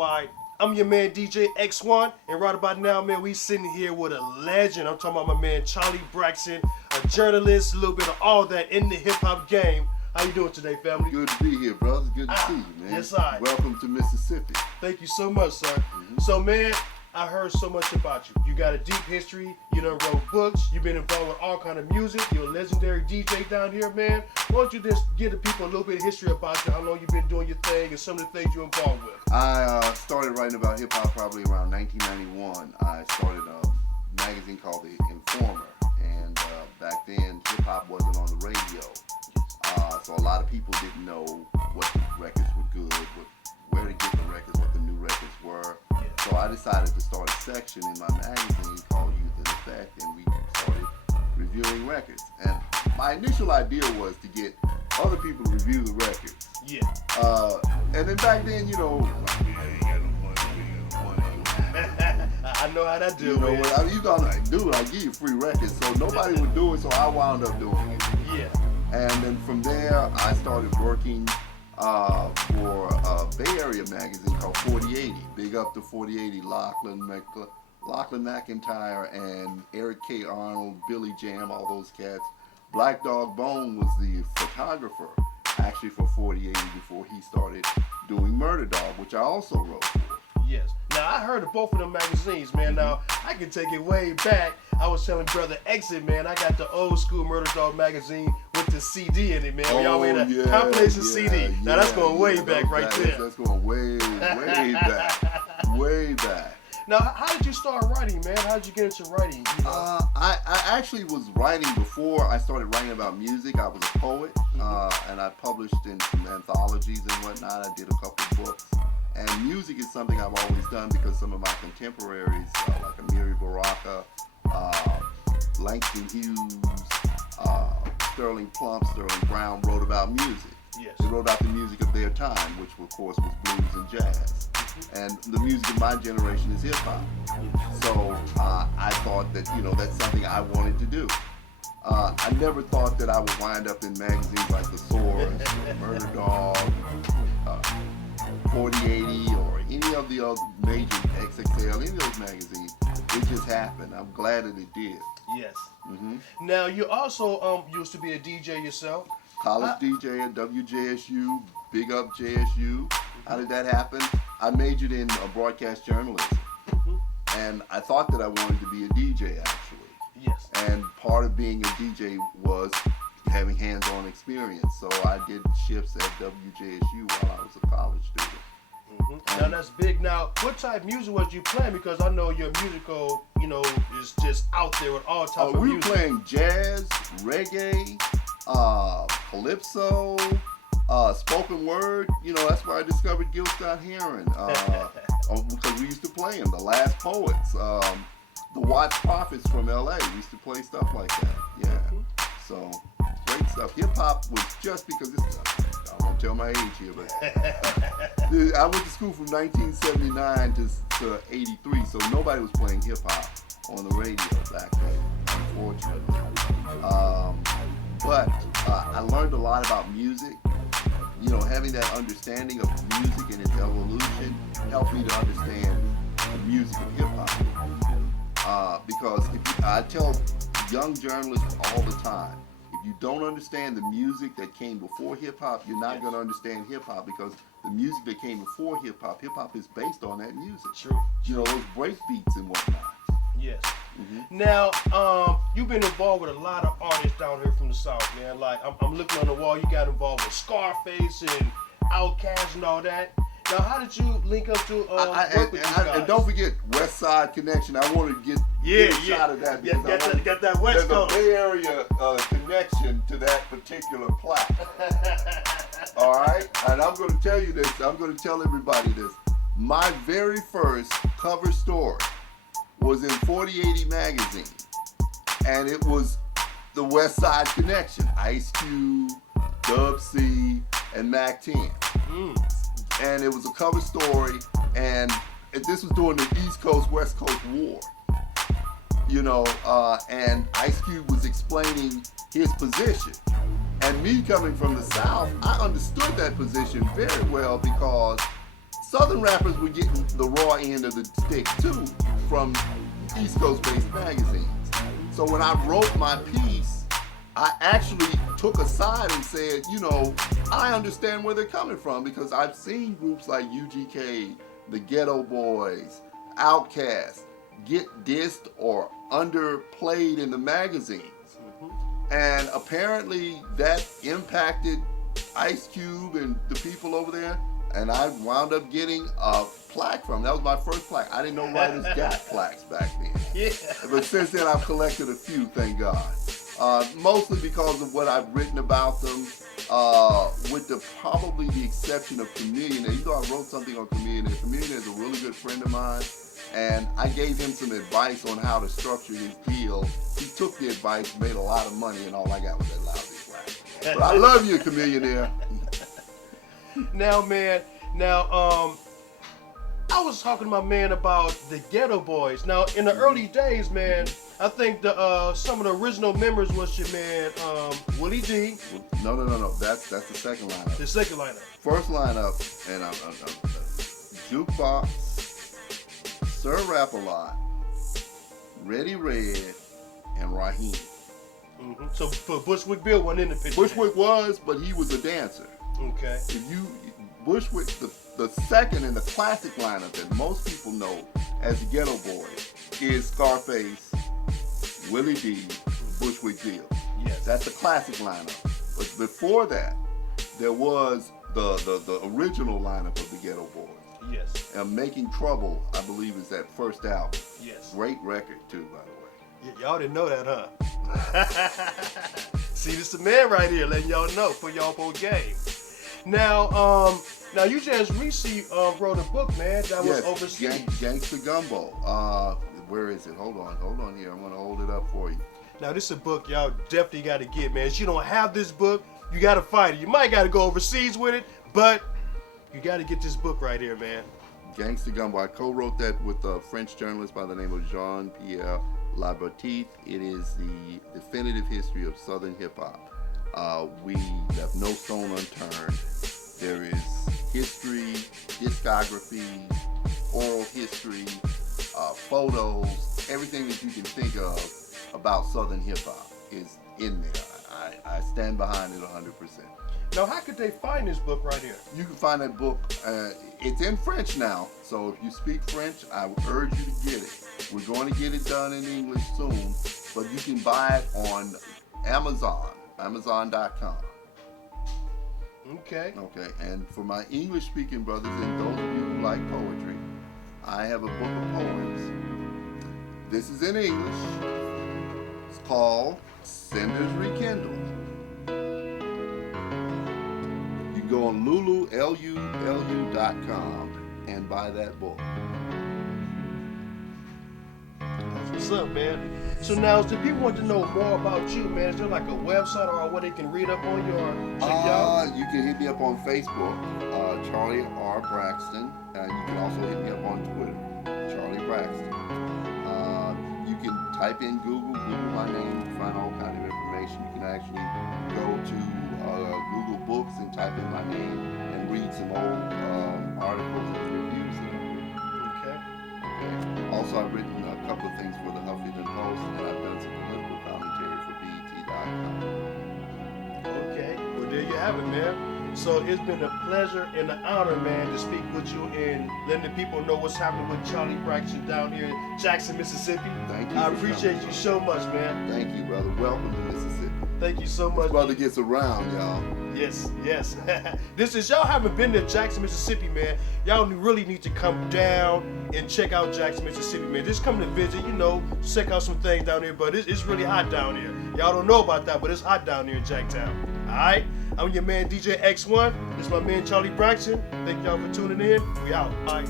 worldwide. I'm your man DJ-X1, and right about now, man, we sitting here with a legend. I'm talking about my man Charlie Braxton, a journalist, a little bit of all that in the hip-hop game. How you doing today, family? Good to be here, brother. Good to see you, man. Yes, I. Welcome to Mississippi. Thank you so much, sir. So, man, I heard so much about you. You got a deep history. You done wrote books. You've been involved with all kind of music. You're a legendary DJ down here, man. Why don't you just give the people a little bit of history about you, how long you've been doing your thing, and some of the things you're involved with? I started writing about hip-hop probably around 1991. I started a magazine called The Informer, and back then hip-hop wasn't on the radio. So a lot of people didn't know what records were good, where to get the records, what the new records were. So I decided to start a section in my magazine called Youth in Effect, and we started reviewing records. And my initial idea was to get other people to review the records. Yeah. And then back then, you know, I know how that do, you know, man. I mean, you gonna do it, I give you free records. So nobody would do it, so I wound up doing it. Yeah. And then from there, I started working for a Bay Area magazine called 4080. Big up to 4080, Lachlan McIntyre and Eric K. Arnold, Billy Jam, all those cats. Black Dog Bone was the photographer, actually, for 4080 before he started doing Murder Dog, which I also wrote for. Yes. Now, I heard of both of them magazines, man. Now, I can take it way back. I was telling Brother Exit, man, I got the old school Murder Dog magazine with the CD in it, man. We all made a compilation CD. Now, that's going way back right there. That's going way back. Way back. Now, how did you start writing, man? How did you get into writing? You know? I actually was writing before I started writing about music. I was a poet, and I published in some anthologies and whatnot. I did a couple books. And music is something I've always done because some of my contemporaries, like Amiri Baraka, Langston Hughes, Sterling Plump, Sterling Brown, wrote about music. Yes. They wrote about the music of their time, which of course was blues and jazz. And the music of my generation is hip hop. So I thought that, you know, that's something I wanted to do. I never thought that I would wind up in magazines like The Source, Murder Dog, 4080, or any of the other major XXL, any of those magazines. It just happened. I'm glad that it did. Yes. Now, you also used to be a DJ yourself. College DJ at WJSU, big up JSU. How did that happen? I majored in broadcast journalism. And I thought that I wanted to be a DJ, actually. Yes. And part of being a DJ was having hands-on experience. So I did shifts at WJSU while I was a college student. Now that's big. Now, what type of music was you playing? Because I know your musical, you know, is just out there with all types of we music. were playing jazz, reggae, calypso, spoken word. You know, that's where I discovered Gil Scott Heron. Because we used to play him, the Last Poets, the Watts Prophets from LA. We used to play stuff like that. Yeah. So great stuff. Hip hop was just because I won't tell my age here, but I went to school from 1979 to 83, so nobody was playing hip hop on the radio back then, unfortunately. But I learned a lot about music. You know, having that understanding of music and its evolution helped me to understand the music of hip hop. Because I tell young journalists all the time, if you don't understand the music that came before hip-hop, you're not going to understand hip-hop, because the music that came before hip-hop is based on that music. True. You know, those break beats and whatnot. Yes. Now, you've been involved with a lot of artists down here from the South, man. Like, I'm looking on the wall, you got involved with Scarface and Outkast and all that. Now, how did you link up to work with these guys? And don't forget West Side Connection. I want to get a shot of that. Because got that West Coast. There's a Bay Area connection to that particular plaque. All right? And I'm going to tell you this. I'm going to tell everybody this. My very first cover story was in 4080 magazine. And it was the West Side Connection. Ice Cube, Dub C, and Mac 10. And it was a cover story, and this was during the East Coast, West Coast war. You know, and Ice Cube was explaining his position. And me coming from the South, I understood that position very well, because Southern rappers were getting the raw end of the stick too from East Coast based magazines. So when I wrote my piece, I actually took a side and said, you know, I understand where they're coming from because I've seen groups like UGK, the Ghetto Boys, Outkast get dissed or underplayed in the magazines. And apparently that impacted Ice Cube and the people over there. And I wound up getting a plaque from them. That was my first plaque. I didn't know writers got plaques back then. Yeah. But since then, I've collected a few, thank God. Mostly because of what I've written about them, with probably the exception of Chameleon. You know, I wrote something on Chameleon. Chameleon is a really good friend of mine, and I gave him some advice on how to structure his deal. He took the advice, made a lot of money, and all I got was that lousy plaque. But I love you, Chameleonaire. Now, man, I was talking to my man about the Ghetto Boys. Now, in the early days, man, I think some of the original members was your man, Willie D. No. That's the second lineup. The second lineup. First lineup, and I'm Jukebox, Sir Rap-A-Lot, Ready Red, and Raheem. Mm-hmm. So Bushwick Bill wasn't in the picture. Bushwick was, but he was a dancer. Okay. Bushwick, the second in the classic lineup that most people know as the Ghetto Boys is Scarface, Willie D, Bushwick Bill. Yes. That's the classic lineup. But before that, there was the original lineup of the Ghetto Boys. Yes. And Making Trouble, I believe, is that first album. Yes. Great record too, by the way. Y'all didn't know that, huh? See, this is the man right here letting y'all know for y'all both game. Now you just recently wrote a book, man, that was overseas. Gangsta Gumbo. Where is it? Hold on here. I'm gonna hold it up for you. Now this is a book y'all definitely got to get, man. If you don't have this book, you got to find it. You might got to go overseas with it, but you got to get this book right here, man. Gangsta Gumbo. I co-wrote that with a French journalist by the name of Jean-Pierre Labertith. It is the definitive history of Southern hip hop. We left no stone unturned. There is history, discography, oral history, photos, everything that you can think of about Southern hip hop is in there. I stand behind it 100%. Now, how could they find this book right here? You can find that book. It's in French now, so if you speak French, I would urge you to get it. We're going to get it done in English soon, but you can buy it on Amazon, Amazon.com. Okay. And for my English-speaking brothers and those of you who like poetry, I have a book of poems. This is in English. It's called Cinders Rekindled. You go on lulu.com and buy that book. That's what's up, man. So now, if people want to know more about you, man, is there like a website or what they can read up on you or check you out? You can hit me up on Facebook, Charlie R. Braxton. You can also hit me up on Twitter, Charlie Braxton. You can type in Google my name, you find all kind of information. You can actually go to Google Books and type in my name and read some old articles and reviews that I've written. Okay. Also, I've written a couple of things for the Huffington Post, and I've done some political commentary for BET.com. Okay. Well, there you have it, man. So it's been a pleasure and an honor, man, to speak with you and letting the people know what's happening with Charlie Braxton down here in Jackson, Mississippi. Thank you. I appreciate you so much, man. Thank you, brother. Welcome to Mississippi. Thank you so much. This brother gets around, y'all. Yes. This is, y'all haven't been to Jackson, Mississippi, man. Y'all really need to come down and check out Jackson, Mississippi, man. Just come to visit, check out some things down here, but it's really hot down here. Y'all don't know about that, but it's hot down here in Jacktown. All right? I'm your man, DJ-X1. This is my man, Charlie Braxton. Thank y'all for tuning in. We out. All right.